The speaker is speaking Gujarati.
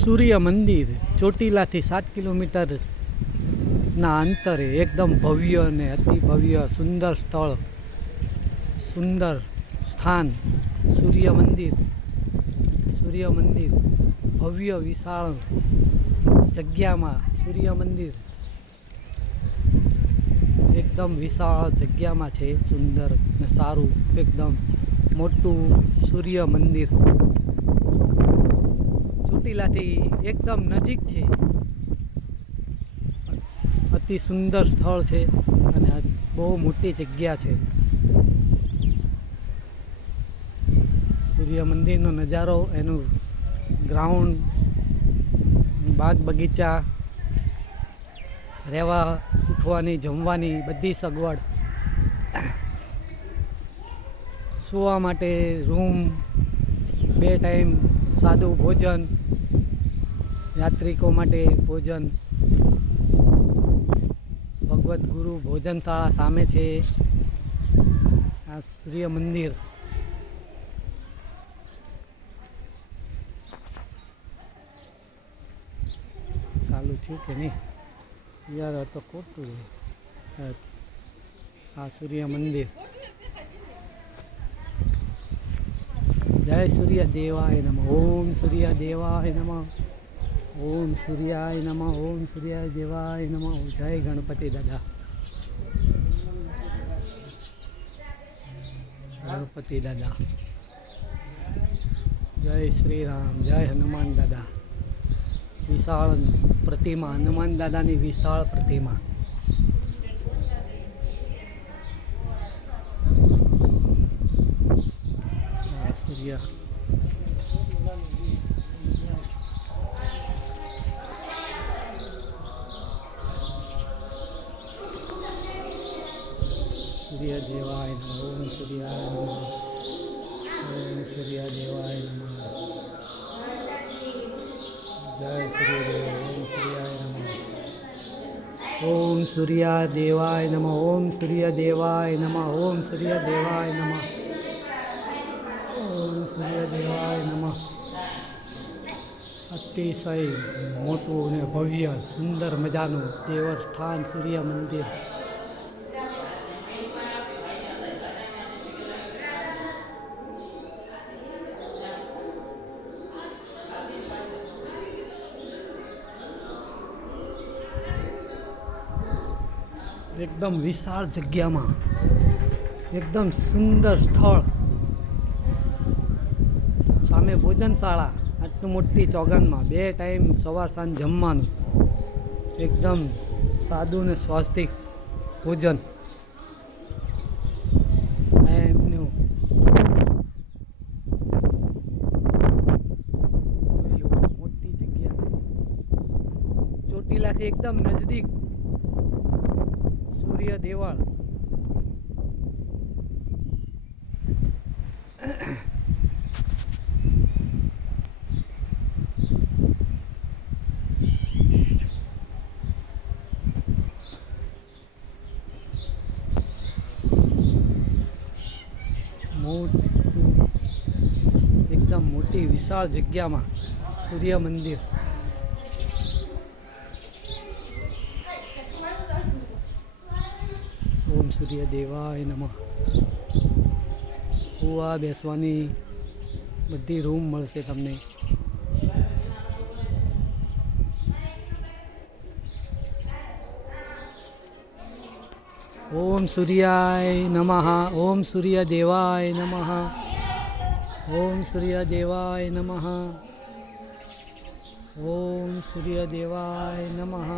સૂર્ય મંદિર ચોટીલાથી 7 કિલોમીટરના અંતરે એકદમ ભવ્ય અને અતિ ભવ્ય સુંદર સ્થળ, સુંદર સ્થાન સૂર્ય મંદિર ભવ્ય વિશાળ જગ્યામાં સૂર્ય મંદિર એકદમ વિશાળ જગ્યામાં છે. સુંદર ને સારું એકદમ મોટું સૂર્ય મંદિર ચોટીલાથી એકદમ નજીક છે. અતિ સુંદર સ્થળ છે અને બહુ મોટી જગ્યા છે. સૂર્ય મંદિરનો નજારો, એનું ગ્રાઉન્ડ, બાગ બગીચા, રહેવા ઉઠવાની જમવાની બધી સગવડ, સૂવા માટે રૂમ, 2 ટાઈમ સાદું ભોજન, યાત્રિકો માટે ભોજન, ભગવત ગુરુ ભોજનશાળા સામે છે આ સૂર્ય મંદિર. ચાલુ થયું કે નહીં યાર, આ તો ખોટું છે. આ સૂર્ય મંદિર. જય સૂર્ય દેવાય નમઃ. ઓમ સૂર્ય દેવાય નમઃ. ઓમ સૂર્યાય નમઃ. ઓમ સૂર્ય દેવાય નમઃ. જય ગણપતિ દાદા. ગણપતિ દાદા. જય શ્રી રામ. જય હનુમાન દાદા. વિશાળ પ્રતિમા, હનુમાન દાદાની વિશાળ પ્રતિમા. સૂર્ય સૂર્ય દેવાય નમઃ. ઓમ સૂર્યાય નમઃ. ઓમ સૂર્ય દેવાય નમઃ. જય સૂર્યદેવ. ઓમ સૂર્યાય નમઃ. ઓમ સૂર્ય દેવાય નમઃ. ઓમ સૂર્ય દેવાય નમઃ. ઓમ સૂર્ય દેવાય નમઃ. અતિશય મોટું અને ભવ્ય સુંદર મજાનું દેવર સ્થાન સૂર્ય મંદિર. એકદમ વિશાળ જગ્યામાં એકદમ સુંદર સ્થળ, સામે ભોજનશાળા, આટલું મોટી ચોગનમાં 2 ટાઈમ સવાર સાંજ જમવાનું, એકદમ સાદું ને સ્વાસ્થિક ભોજન. એમનું મોટી જગ્યા છે, ચોટીલાથી એકદમ નજદીક. સૂર્ય દેવાળ. એકદમ મોટી વિશાળ જગ્યામાં સૂર્ય મંદિર. ઓમ સૂર્ય દેવાય નમઃ. સુવા બેસવાની બધી રૂમ મળશે તમને. ઓમ સૂર્યાય નમઃ. ઓમ સૂર્ય દેવાય નમઃ. ઓમ સૂર્ય દેવાય નમઃ. ઓમ સૂર્ય દેવાય નમઃ.